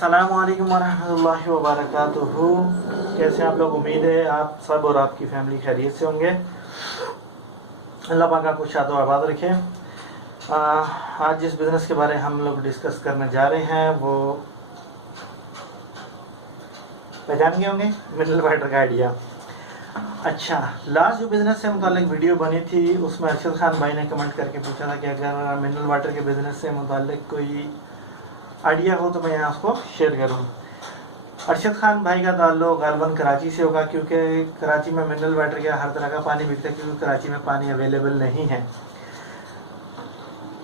अस्सलामुअलैकुम वरहमतुल्लाहि वबरकातुहू। कैसे आप लोग? उम्मीद है आप सब और आपकी फैमिली खैरियत से होंगे। अल्लाह पाक आपको शाद व आबाद रखे। आज जिस बिज़नेस के बारे में हम लोग डिस्कस करने जा रहे हैं वो पहचान गए होंगे, मिनरल वाटर का आइडिया। अच्छा, लास्ट जो बिज़नेस से मुतालिक वीडियो बनी थी उसमें अरशद खान भाई ने कमेंट करके पूछा था कि अगर मिनरल वाटर के बिज़नेस से मुतालिक कोई आइडिया हो तो मैं यहाँ उसको शेयर करूँ। अरशद खान भाई का ताल्लुक गालबन कराची से होगा, क्योंकि कराची में मिनरल वाटर का हर तरह का पानी बिकता है, क्योंकि कराची में पानी अवेलेबल नहीं है।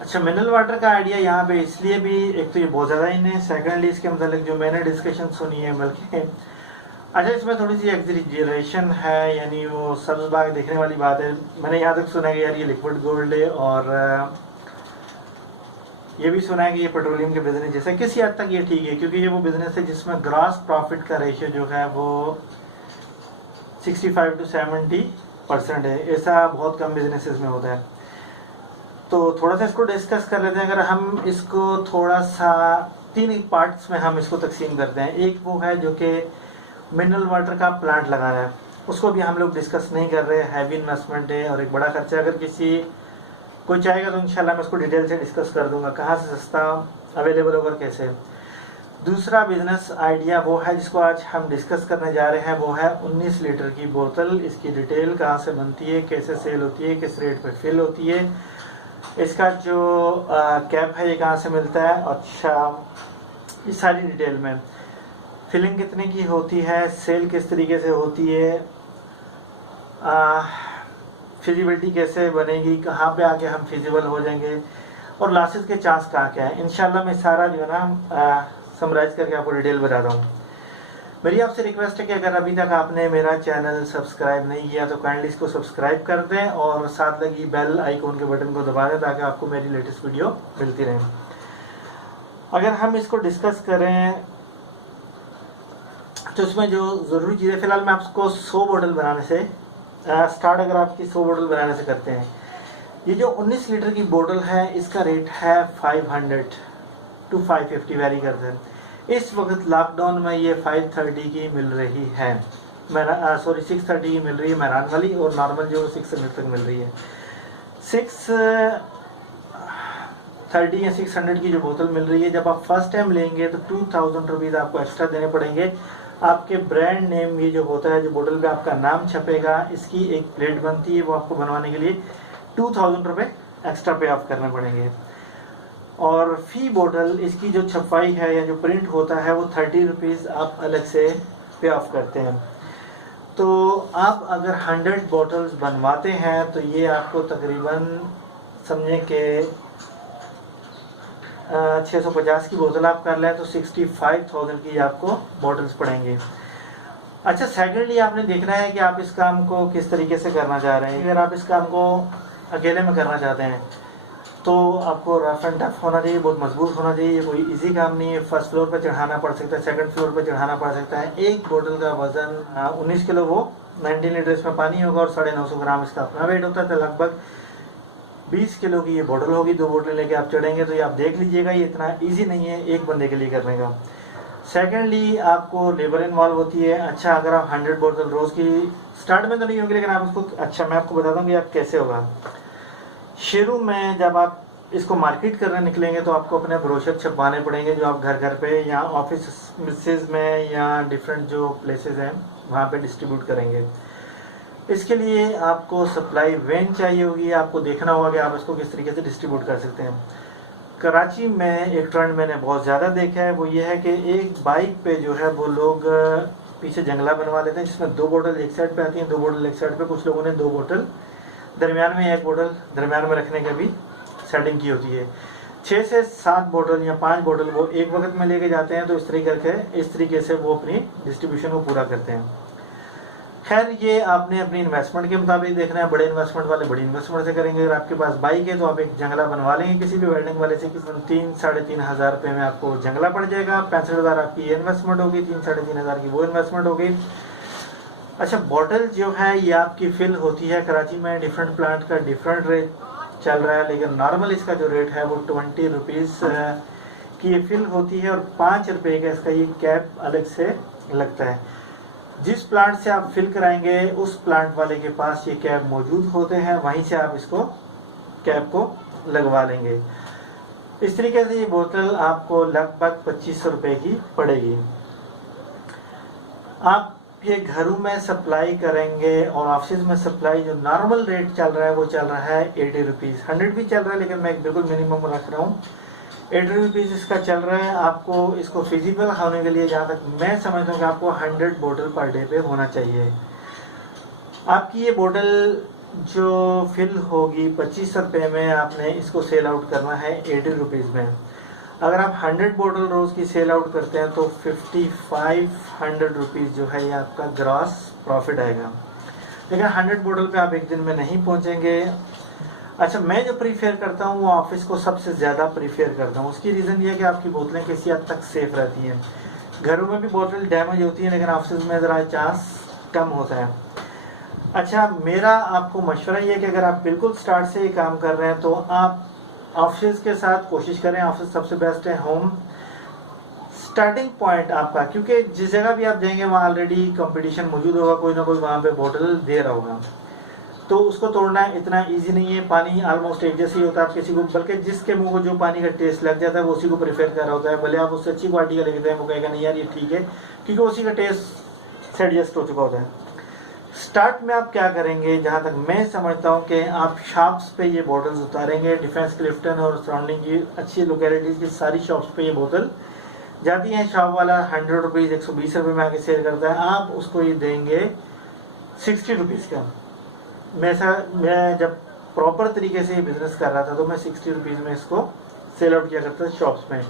अच्छा, मिनरल वाटर का आइडिया यहाँ पे इसलिए भी, एक तो ये बहुत ज़्यादा ही है, सेकेंडली इसके मतलब जो मैंने डिस्कशन सुनी है बल्कि अच्छा इसमें थोड़ी सी एग्जरेशन है, यानी वो सब्ज बाग देखने वाली बात है। मैंने यहाँ तक सुना है कि यार ये लिक्विड गोल्ड है, और ये भी सुना है कि ये पेट्रोलियम के बिजनेस जैसे किसी हद तक ये ठीक है, क्योंकि ये वो बिजनेस है जिसमें ग्रॉस प्रॉफिट का रेशियो जो है वो 65 to 70% है। ऐसा बहुत कम बिजनेसेस में होता है। तो थोड़ा सा इसको डिस्कस कर लेते हैं। अगर हम इसको थोड़ा सा 3 पार्ट्स में हम इसको तकसीम करते हैं। एक वो है जो कि मिनरल वाटर का प्लांट लगाना है, उसको भी हम लोग डिस्कस नहीं कर रहे। हैवी इन्वेस्टमेंट है और एक बड़ा खर्चा। अगर किसी कोई चाहेगा तो इंशाल्लाह मैं उसको डिटेल से डिस्कस कर दूंगा, कहाँ से सस्ता अवेलेबल होगा कैसे। दूसरा बिजनेस आइडिया वो है जिसको आज हम डिस्कस करने जा रहे हैं, वो है 19 लीटर की बोतल। इसकी डिटेल कहाँ से बनती है, कैसे सेल होती है, किस रेट पे फिल होती है, इसका जो कैप है ये कहाँ से मिलता है। अच्छा, इस सारी डिटेल में फिलिंग कितने की होती है, सेल किस तरीके से होती है, फिजिबिलिटी कैसे बनेगी, कहाँ पे आके हम फिजिबल हो जाएंगे, और लॉसेस के चांस कहाँ क्या है, इंशाल्लाह मैं सारा जो है ना समराइज करके आपको डिटेल बताता हूँ। मेरी आपसे रिक्वेस्ट है कि अगर अभी तक आपने मेरा चैनल सब्सक्राइब नहीं किया तो काइंडली इसको सब्सक्राइब कर दें और साथ लगी बेल आइकॉन के बटन को दबा दें ताकि आपको मेरी लेटेस्ट वीडियो मिलती रहे। अगर हम इसको डिस्कस करें तो इसमें जो ज़रूरी चीज़ें, फिलहाल मैं आपको 100 बोतल बनाने से स्टार्ट, अगर आपकी 100 बोतल बनाने से करते हैं। ये जो 19 लीटर की बोतल है इसका रेट है 500 to 550 वेरी करते हैं। इस वक्त लॉकडाउन में ये 530 की मिल रही है, 630 की मिल रही है मैरान वाली, और नॉर्मल जो 600 तक मिल रही है। 630 या 600 की जो बोतल मिल रही है, जब आप फर्स्ट टाइम लेंगे तो 2000 रुपीज़ आपको एक्स्ट्रा देने पड़ेंगे। आपके ब्रांड नेम ये जो होता है, जो बोतल पे आपका नाम छपेगा, इसकी एक प्लेट बनती है, वो आपको बनवाने के लिए 2000 रुपये एक्स्ट्रा पे ऑफ करने पड़ेंगे। और फी बोतल इसकी जो छपाई है या जो प्रिंट होता है वो 30 रुपीज़ आप अलग से पे ऑफ करते हैं। तो आप अगर 100 बोतल्स बनवाते हैं तो ये आपको तकरीबन समझें कि 650 की बोतल आप कर लें तो 65,000 की आपको बोतल्स पड़ेंगे। अच्छा, सेकेंडली आपने देखना है कि आप इस काम को किस तरीके से करना चाह रहे हैं। अगर आप इस काम को अकेले में करना चाहते हैं तो आपको रफ एंड टफ होना चाहिए, बहुत मजबूत होना चाहिए। कोई इजी काम नहीं है। फर्स्ट फ्लोर पर चढ़ाना पड़ सकता है, सेकंड फ्लोर पर चढ़ाना पड़ सकता है। एक बोतल का वजन 19 किलो, वो 19 लीटर इसमें पानी होगा, और 950 ग्राम इसका अपना वेट होता है। तो लगभग 20 किलो की ये बोतल होगी। 2 बोतलें लेके आप चढ़ेंगे तो ये आप देख लीजिएगा, ये इतना इजी नहीं है एक बंदे के लिए करने का। सेकेंडली आपको लेबर इन्वॉल्व होती है। अच्छा, अगर आप 100 बोतल रोज़ की, स्टार्ट में तो नहीं होगी लेकिन आप इसको, अच्छा मैं आपको बताता हूँ कि आप कैसे होगा। शुरू में जब आप इसको मार्केट करने निकलेंगे तो आपको अपने ब्रोशर छपवाने पड़ेंगे, जो आप घर घर पे या ऑफिस में या डिफरेंट जो प्लेसेस हैं वहाँ पे डिस्ट्रीब्यूट करेंगे। इसके लिए आपको सप्लाई वैन चाहिए होगी। आपको देखना होगा कि आप इसको किस तरीके से डिस्ट्रीब्यूट कर सकते हैं। कराची में एक ट्रेंड मैंने बहुत ज़्यादा देखा है, वो ये है कि एक बाइक पे जो है वो लोग पीछे जंगला बनवा लेते हैं, जिसमें 2 बोतल एक साइड पे आती हैं, 2 बोतल एक साइड पे। कुछ लोगों ने 2 बोतल दरमियान में, 1 बोतल दरमियान में रखने का भी सेटिंग की होती है। 6 से 7 बोतल या 5 बोतल वो एक वक्त में लेके जाते हैं। तो इस तरीके से वो अपनी डिस्ट्रीब्यूशन को पूरा करते हैं। खैर, ये आपने अपनी इन्वेस्टमेंट के मुताबिक देखना है। बड़े इन्वेस्टमेंट वाले बड़ी इन्वेस्टमेंट से करेंगे। अगर आपके पास बाइक है तो आप एक जंगला बनवा लेंगे किसी भी वेल्डिंग वाले से, 3-3,500 रुपये में आपको जंगला पड़ जाएगा। 65,000 आपकी ये इन्वेस्टमेंट होगी, 3-3,500 की वो इन्वेस्टमेंट होगी। अच्छा, बॉटल जो है ये आपकी फिल होती है। कराची में डिफरेंट प्लांट का डिफरेंट रेट चल रहा है, लेकिन नॉर्मल इसका जो रेट है वो 20 रुपीज़ की ये फिल होती है और 5 रुपये का इसका ये कैप अलग से लगता है। जिस प्लांट से आप फिल कराएंगे उस प्लांट वाले के पास ये कैप मौजूद होते हैं, वहीं से आप इसको कैप को लगवा लेंगे। इस तरीके से ये बोतल आपको लगभग 2500 रुपये की पड़ेगी। आप ये घरों में सप्लाई करेंगे और ऑफिस में सप्लाई जो नॉर्मल रेट चल रहा है वो चल रहा है 80 रुपीज़। 100 भी चल रहा है, लेकिन मैं एक बिल्कुल मिनिमम रख रहा हूँ। 80 रुपीज़ इसका चल रहा है। आपको इसको फिजिबल होने के लिए जहाँ तक मैं समझता हूँ कि आपको 100 बोतल पर डे पे होना चाहिए। आपकी ये बोतल जो फिल होगी 2500 रुपये में, आपने इसको सेल आउट करना है 80 रुपीज़ में। अगर आप 100 बोतल रोज़ की सेल आउट करते हैं तो 5500 रुपीज़ जो है ये आपका ग्रॉस प्रॉफिट आएगा। लेकिन 100 बोतल पे आप एक दिन में नहीं पहुंचेंगे। अच्छा, मैं जो प्रीफेयर करता हूँ वो ऑफिस को सबसे ज़्यादा प्रीफेयर करता हूँ। उसकी रीज़न ये है कि आपकी बोतलें किसी हद तक सेफ रहती हैं। घरों में भी बोतल डैमेज होती है, लेकिन ऑफिस में ज़रा चांस कम होता है। अच्छा, मेरा आपको मशवरा ये है कि अगर आप बिल्कुल स्टार्ट से ही काम कर रहे हैं तो आप ऑफिस के साथ कोशिश करें। ऑफिस सबसे बेस्ट है, होम स्टार्टिंग पॉइंट आपका, क्योंकि जिस जगह भी आप जाएंगे वहाँ ऑलरेडी कंपटीशन मौजूद होगा, कोई ना कोई वहाँ पे बोतल दे रहा होगा, तो उसको तोड़ना इतना इजी नहीं है। पानी ऑलमोस्ट एक जैसे ही होता है, आप किसी को, बल्कि जिसके मुंह को जो पानी का टेस्ट लग जाता है वो उसी को प्रेफर कर रहा होता है। भले आप उससे अच्छी क्वालिटी का लेते हैं, वो कहेगा नहीं यार ये ठीक है, क्योंकि उसी का टेस्ट से एडजस्ट हो चुका होता है। स्टार्ट में आप क्या करेंगे, जहाँ तक मैं समझता हूँ कि आप शॉप्स पे ये बोतल्स उतारेंगे। डिफेंस क्लिफ्टन और सराउंडिंग की अच्छी लोकेलिटीज़ की सारी शॉप्स पे ये बोतल जाती हैं। शॉप वाला 100 रुपीज़ 120 रुपये में आके सेल करता है, आप उसको ये देंगे 60 रुपीज़ का। मैं जब प्रॉपर तरीके से ये बिज़नेस कर रहा था तो मैं 60 रुपीज़ में इसको सेल आउट किया करता था शॉप्स में।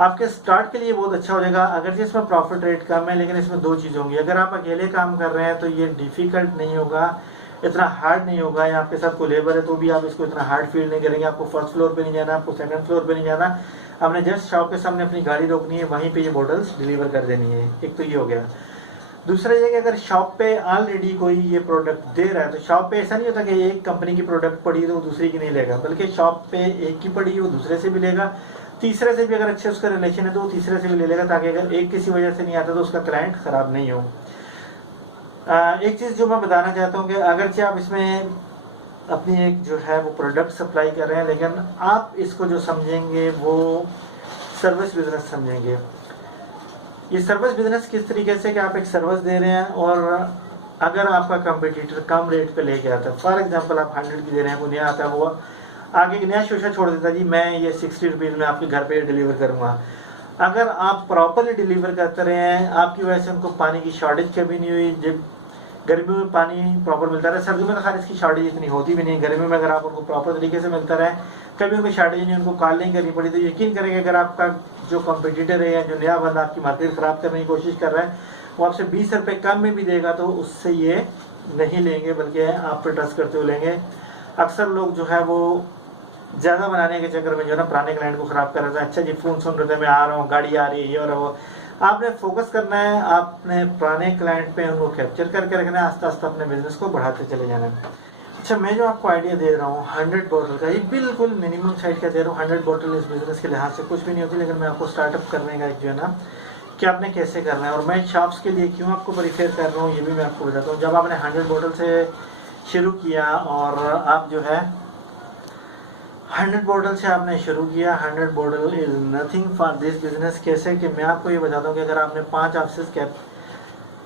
आपके स्टार्ट के लिए बहुत अच्छा हो जाएगा। अगर जी इसमें प्रॉफिट रेट कम है, लेकिन इसमें दो चीज़ होंगी। अगर आप अकेले काम कर रहे हैं तो ये डिफ़िकल्ट नहीं होगा, इतना हार्ड नहीं होगा, या आपके साथ कोई लेबर है तो भी आप इसको इतना हार्ड फील नहीं करेंगे। आपको फर्स्ट फ्लोर पे नहीं जाना, आपको सेकंड फ्लोर पे नहीं जाना, आपने जस्ट शॉप के सामने अपनी गाड़ी रोकनी है, वहीं पे ये बॉटल्स डिलीवर कर देनी है। एक तो ये हो गया। दूसरा ये कि अगर शॉप पे ऑलरेडी कोई ये प्रोडक्ट दे रहा है तो शॉप पे ऐसा नहीं होता कि एक कंपनी की प्रोडक्ट पड़ी तो वो दूसरी की नहीं लेगा, बल्कि शॉप पे एक की पड़ी वो दूसरे से भी लेगा, तीसरे से भी अगर अच्छे उसका रिलेशन है तो वो तीसरे से भी ले लेगा, ताकि अगर एक किसी वजह से नहीं आता तो उसका क्लाइंट खराब नहीं हो। एक चीज़ जो मैं बताना चाहता हूँ कि अगरचे आप इसमें अपनी एक जो है वो प्रोडक्ट सप्लाई कर रहे हैं, लेकिन आप इसको जो समझेंगे वो सर्विस बिजनेस समझेंगे। ये सर्विस बिजनेस किस तरीके से कि आप एक सर्विस दे रहे हैं और अगर आपका कंपटीटर कम रेट पे लेके आता है, फॉर एग्जांपल आप 100 की दे रहे हैं, वो नया आता है, वो आगे एक नया शोशा छोड़ देता है, जी मैं ये 60 रुपीज़ में आपके घर पे डिलीवर करूँगा। अगर आप प्रॉपरली डिलीवर करते रहे हैं, आपकी वजह से उनको पानी की शॉर्टेज कभी नहीं हुई। जब गर्मियों में पानी प्रॉपर मिलता रहे, सर्दियों में तो खैर इसकी शॉर्टेज इतनी होती भी नहीं, गर्मियों में अगर आप उनको प्रॉपर तरीके से मिलता रहे, कभी उनको शॉर्टेज नहीं, उनको कॉल नहीं करनी पड़ी, तो यकीन करेंगे अगर आपका जो कंपटीटर है या जो नया बंदा आपकी मार्केट ख़राब करने की कोशिश कर रहा है, वो आपसे 20 रुपये कम में भी देगा तो उससे ये नहीं लेंगे, बल्कि आप पर ट्रस्ट करते हुए लेंगे। अक्सर लोग जो है वो ज़्यादा बनाने के चक्कर में जो है ना पुराने क्लाइंट को ख़राब कर रहा था। अच्छा जी फ़ोन सुन रहे थे, मैं आ रहा हूँ, गाड़ी आ रही है, ये और वो। आपने फोकस करना है, आपने पुराने क्लाइंट पे उनको कैप्चर करके रखना है, आस्ते आस्ते अपने बिजनेस को बढ़ाते चले जाना है। अच्छा, मैं जो आपको आइडिया दे रहा हूँ 100 बोतल का, ये बिल्कुल मिनिमम साइड का दे रहा हूँ। 100 बोतल इस बिज़नेस के लिहाज से कुछ भी नहीं होती, लेकिन मैं आपको स्टार्टअप करने का एक जो है ना कि आपने कैसे करना है और मैं शॉप्स के लिए क्यों आपको प्रीफेयर कर रहा हूँ ये भी मैं आपको बताता हूँ। जब आपने 100 बोतल से शुरू किया और आप जो है 100 बोतल से आपने शुरू किया, 100 बोतल is nothing for this business. कैसे कि मैं आपको ये बताता हूँ कि अगर आपने 5 ऑफिस कैप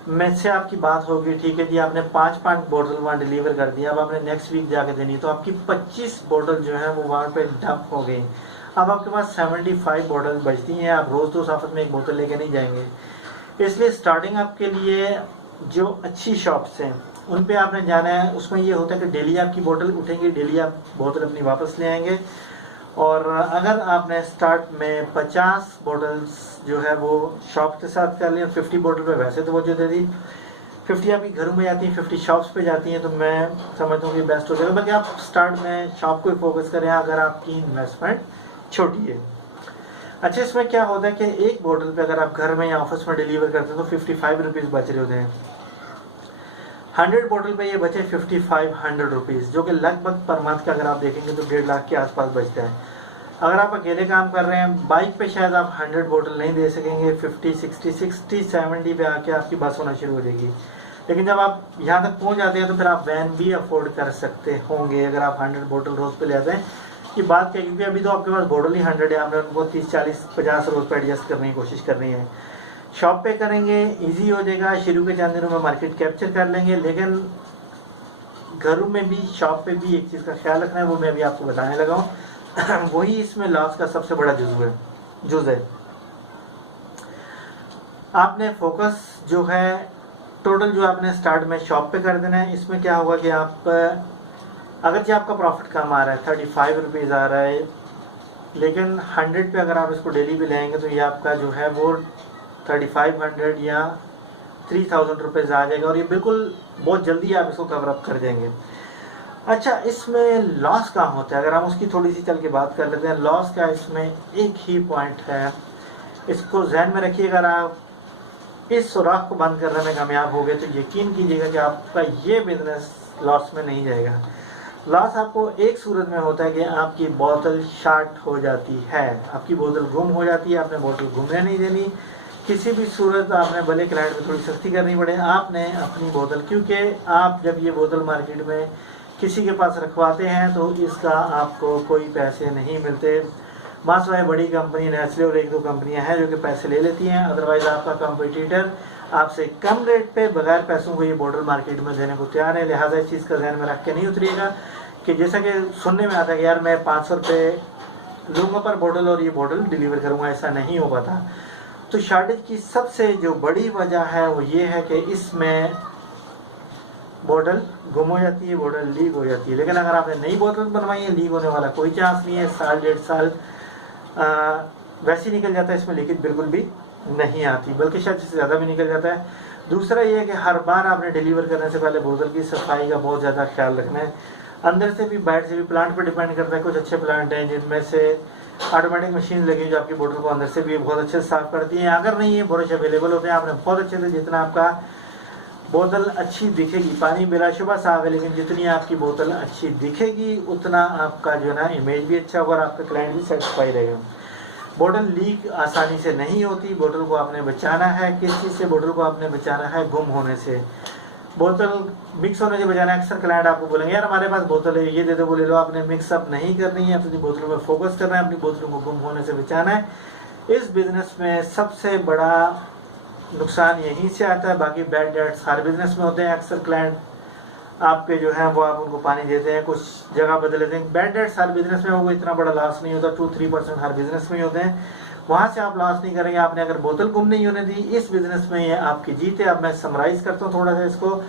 में से आपकी बात होगी, ठीक है जी, आपने 5 बोतल वहाँ डिलीवर कर दिया, अब आपने नेक्स्ट वीक जाके देनी, तो आपकी 25 बोतल जो है वो वहाँ पे डंप हो गई। अब आपके पास 75 बोतल बचती हैं। आप रोज़ रोज़ ऑफिस में एक बोतल लेके नहीं जाएंगे, इसलिए स्टार्टिंग आपके लिए जो अच्छी शॉप्स हैं उन पे आपने जाना है। उसमें ये होता है कि डेली आपकी बोतल उठेंगी, डेली आप बोतल अपनी वापस ले आएंगे। और अगर आपने स्टार्ट में 50 बोतल्स जो है वो शॉप के साथ कर लिया, 50 बोतल पे वैसे तो वो जो दे दी, 50 आपकी घरों में जाती हैं, 50 शॉप्स पे जाती हैं, तो मैं समझता हूँ कि बेस्ट हो जाएगा। बाकी आप स्टार्ट में शॉप को फोकस करें अगर आपकी इन्वेस्टमेंट छोटी है। अच्छा, इसमें क्या होता है कि एक बोतल पे अगर आप घर में या ऑफिस में डिलीवर करते हैं तो 55 रुपीज़ बच रहे होते हैं। 100 बोतल पे ये बचे 5500 रुपीज़, जो कि लगभग पर मंथ का अगर आप देखेंगे तो 1.5 लाख के आसपास बचता है। अगर आप अकेले काम कर रहे हैं, बाइक पे शायद आप 100 बोतल नहीं दे सकेंगे, 50, 60, 60, 70 पे आके आपकी बस होना शुरू हो जाएगी। लेकिन जब आप यहाँ तक पहुँच जाते हैं तो फिर आप वैन भी अफोर्ड कर सकते होंगे अगर आप 100 बोतल रोज़ पे ले आते हैं। ये बात क्या, क्योंकि अभी तो आपके पास बोतल ही 100 है, आपने उनको 30, 40, 50 रोज़ पे एडजस्ट करने की कोशिश करनी है। शॉप पे करेंगे इजी हो जाएगा, शुरू के चंद दिनों में मार्केट कैप्चर कर लेंगे, लेकिन घरों में भी शॉप पे भी एक चीज़ का ख्याल रखना है, वो मैं अभी आपको बताने लगा हूँ। वही इसमें लॉस का सबसे बड़ा जुज़ है। आपने फोकस जो है टोटल जो आपने स्टार्ट में शॉप पे कर देना है। इसमें क्या होगा कि आप अगर जो आपका प्रॉफिट कम आ रहा है, 35 रुपीज़ आ रहा है, लेकिन 100 पे अगर आप इसको डेली भी लेंगे तो ये आपका जो है वो 3500 या 3000 रुपीज़ आ जाएगा, और ये बिल्कुल बहुत जल्दी आप इसको कवर अप कर देंगे। अच्छा, इसमें लॉस कहाँ होता है, अगर हम उसकी थोड़ी सी चल के बात कर लेते हैं। लॉस का इसमें एक ही पॉइंट है, इसको जहन में रखिएगा। अगर आप इस सुराख को बंद करने में कामयाब हो गए तो यकीन कीजिएगा कि आपका ये बिजनेस लॉस में नहीं जाएगा। लॉस आपको एक सूरत में होता है कि आपकी बोतल शॉर्ट हो जाती है, आपकी बोतल गुम हो जाती है, आपने बोतल घूमने नहीं देनी। किसी भी सूरत आपने भले क्लाइंट में थोड़ी सख्ती करनी पड़े, आपने अपनी बोतल, क्योंकि आप जब ये बोतल मार्केट में किसी के पास रखवाते हैं तो इसका आपको कोई पैसे नहीं मिलते। मासवाए बड़ी कंपनी नेस्ले और एक दो कंपनियां हैं जो कि पैसे ले लेती हैं, अदरवाइज आपका कंपटीटर आपसे कम रेट पे बगैर पैसों को ये बोतल मार्केट में देने को तैयार है। लिहाजा इस चीज़ का ध्यान में रख के नहीं उतरिएगा कि जैसा कि सुनने में आता है कि यार मैं 500 रुपये लूँगा पर बोतल और ये बोतल डिलीवर करूँगा, ऐसा नहीं हो पाता। तो शॉर्टेज की सबसे जो बड़ी वजह है वो ये है कि इसमें बोतल गुम हो जाती है, बोतल लीक हो जाती है। लेकिन अगर आपने नई बोतल बनवाई है, लीक होने वाला कोई चांस नहीं है, साल 1.5 साल वैसे ही निकल जाता है, इसमें लीकेज बिल्कुल भी नहीं आती, बल्कि शायद इससे ज़्यादा भी निकल जाता है। दूसरा ये है कि हर बार आपने डिलीवर करने से पहले बोतल की सफाई का बहुत ज़्यादा ख्याल रखना है। अंदर से भी बाहर से भी, प्लांट पर डिपेंड करता है। कुछ अच्छे प्लांट हैं जिनमें से ऑटोमेटिक मशीन लगी जो आपकी बोतल को अंदर से भी बहुत अच्छे से साफ करती हैं। अगर नहीं है, ब्रश अवेलेबल होते हैं, आपने बहुत अच्छे से, जितना आपका बोतल अच्छी दिखेगी, पानी बिलाशुबा साफ है, लेकिन जितनी आपकी बोतल अच्छी दिखेगी उतना आपका जो है ना इमेज भी अच्छा होगा और आपका क्लाइंट भी सेटिस्फाई रहेगा। बोतल लीक आसानी से नहीं होती। बोतल को आपने बचाना है किस चीज़ से? बोतल को आपने बचाना है गुम होने से। बोतल मिक्स होने से बचाना है। अक्सर क्लाइंट आपको बोलेंगे यार हमारे पास बोतल है, ये दे दो, वो ले लो। आपने मिक्सअप नहीं करनी है, अपनी बोतलों में फोकस करना है, अपनी बोतलों को गुम होने से बचाना है। इस बिजनेस में सबसे बड़ा नुकसान यहीं से आता है। बाकी बैड डेट्स हर बिजनेस में होते हैं। अक्सर क्लाइंट आपके जो है वो आप उनको पानी देते हैं, कुछ जगह बदल लेते हैं। बैड डेट्स हर बिजनेस में वो इतना बड़ा लॉस नहीं होता, 2-3% हर बिजनेस में ही होते हैं, वहाँ से आप लॉस नहीं करेंगे। आपने अगर बोतल गुम नहीं होने दी, इस बिजनेस में ये आपकी जीत है। अब मैं समराइज करता हूँ थोड़ा सा इसको।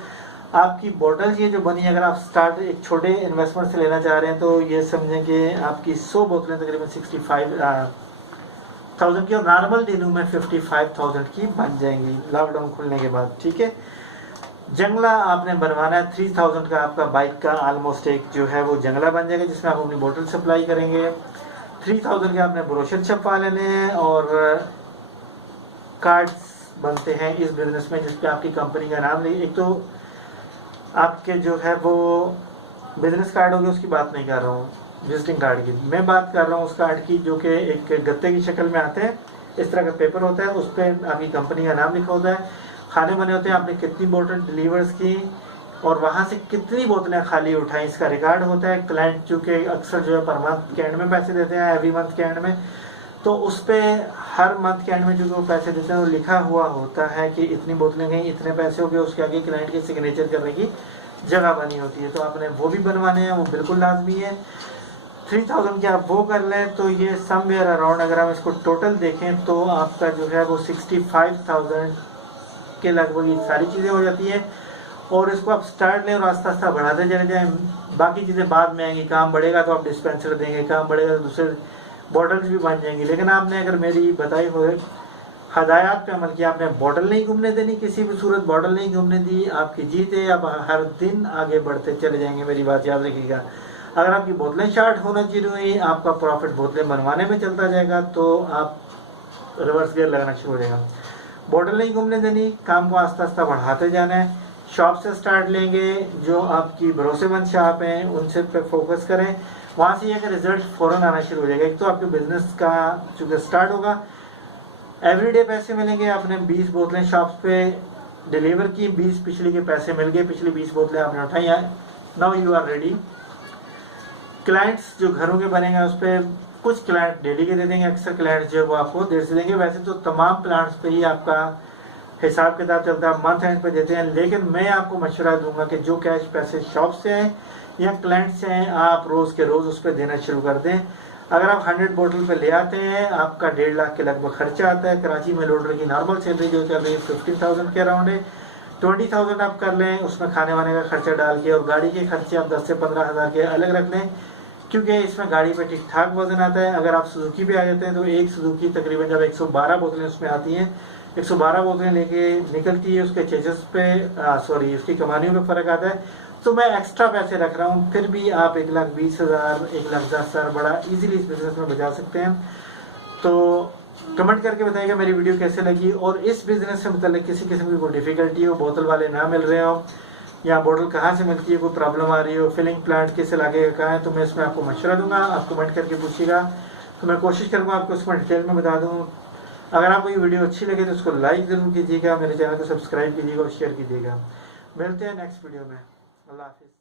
आपकी बोतल ये जो बनी, अगर आप स्टार्ट एक छोटे इन्वेस्टमेंट से लेना चाह रहे हैं तो ये समझें कि आपकी 100 बोतलें तकरीबन 65,000 की और नॉर्मल दिनों में 55,000 की बन जाएंगी लॉकडाउन खुलने के बाद। ठीक है, जंगला आपने बनवाना है 3000 का, आपका बाइक का ऑलमोस्ट एक जो है वो जंगला बन जाएगा जिसमें आप अपनी बोतल सप्लाई करेंगे। 3000 के आपने ब्रोशर छपवा लेने हैं और कार्ड्स बनते हैं इस बिजनेस में जिसपे आपकी कंपनी का नाम नहीं। एक तो आपके जो है वो बिजनेस कार्ड होगी, उसकी बात नहीं कर रहा हूँ, विजिटिंग कार्ड की मैं बात कर रहा हूँ। उस कार्ड की जो कि एक गत्ते की शक्ल में आते हैं, इस तरह का पेपर होता है, उस पर आपकी कंपनी का नाम लिखा होता है, खाने बने होते हैं, आपने कितनी बोतल डिलीवर्स की और वहाँ से कितनी बोतलें खाली उठाई, इसका रिकॉर्ड होता है। क्लाइंट चूँकि अक्सर जो है पर मंथ के एंड में पैसे देते हैं, एवरी मंथ के एंड में, तो उस पर हर मंथ के एंड में जो वो पैसे देते हैं वो लिखा हुआ होता है कि इतनी बोतलें गई, इतने पैसे हो गए, उसके आगे क्लाइंट के सिग्नेचर करने की जगह बनी होती है। तो आपने वो भी बनवाने हैं, वो बिल्कुल लाजमी है। 3000 के आप वो कर लें तो ये समवेयर अराउंड, अगर हम इसको टोटल देखें तो आपका जो है वो 65,000 के लगभग ये सारी चीज़ें हो जाती हैं। और इसको आप स्टार्ट लें और आस्ता आस्ता बढ़ाते चले जाएँ, बाकी चीज़ें बाद में आएंगी। काम बढ़ेगा तो आप डिस्पेंसर देंगे, काम बढ़ेगा तो दूसरे बॉटल्स भी बन जाएंगी। लेकिन आपने अगर मेरी बताई हुए हदायत पे अमल किया, आपने बॉटल नहीं घूमने देनी, किसी भी सूरत बॉटल नहीं घूमने दी, आपकी जीत है। आप हर दिन आगे बढ़ते चले जाएंगे, मेरी बात याद रखिएगा। अगर आपकी बोतलें शार्ट होना चाहिए हुई, आपका प्रॉफिट बोतलें बनवाने में चलता जाएगा तो आप रिवर्स गियर लगाना शुरू हो जाएगा। बॉटल नहीं घूमने देनी, काम को आस्ता आस्ता बढ़ाते जाना है। शॉप से स्टार्ट लेंगे, जो आपकी भरोसेमंद शॉप हैं उनसे पे फोकस करें, वहाँ से ये रिजल्ट फ़ौरन आना शुरू हो जाएगा। एक तो आपके बिजनेस का चूँकि स्टार्ट होगा, एवरीडे पैसे मिलेंगे। आपने 20 बोतलें शॉप्स पे डिलीवर की, 20 पिछली के पैसे मिल गए, पिछली 20 बोतलें आपने उठाई हैं, now you are ready. Clients जो घरों के बनेंगे उस पर कुछ क्लाइंट डेली के दे देंगे, अक्सर क्लाइंट्स जो है वो आपको देर से देंगे। वैसे तो तमाम प्लांट्स पे ही आपका हिसाब किताब चलता है, मंथ एंड पे देते हैं, लेकिन मैं आपको मशवरा दूंगा कि जो कैश पैसे शॉप से आए या क्लाइंट से आए, आप रोज़ के रोज़ उस पर देना शुरू कर दें। अगर आप 100 बोतल पे ले आते हैं, आपका 1.5 लाख के लगभग खर्चा आता है। कराची में लोडर की नॉर्मल सैलरी जो चल रही है 15,000 के अराउंड है। 20,000 आप कर लें, उसमें खाने वाने का खर्चा डाल के, और गाड़ी के खर्चे आप 10 से 15,000 के अलग रख लें, क्योंकि इसमें गाड़ी पे ठीक ठाक वजन आता है। अगर आप सुजुकी पे आ जाते हैं तो एक सुजुकी तकरीबन जब 112 बोतलें उसमें आती हैं, 112 बोतलें लेके निकलती है, उसके चेजेस पे सॉरी उसकी कमानियों में फ़र्क आता है। तो मैं एक्स्ट्रा पैसे रख रहा हूँ, फिर भी आप 1,20,000 1,10,000 बड़ा इजीली इस बिज़नेस में बचा सकते हैं। तो कमेंट करके बताइएगा मेरी वीडियो कैसे लगी, और इस बिज़नेस से मतलब किसी किस्म की कोई डिफ़िकल्टी हो, बोतल वाले ना मिल रहे हो, या बोतल कहाँ से मिलती है, कोई प्रॉब्लम आ रही हो, फिलिंग प्लांट किस इलाके का है, तो मैं इसमें आपको मशवरा दूंगा। आप कमेंट करके पूछिएगा, तो मैं कोशिश करूँगा आपको इसमें डिटेल में बता दूँ। अगर आपको ये वीडियो अच्छी लगे तो उसको लाइक ज़रूर कीजिएगा, मेरे चैनल को सब्सक्राइब कीजिएगा और शेयर कीजिएगा। मिलते हैं नेक्स्ट वीडियो में। अल्लाह हाफिज़।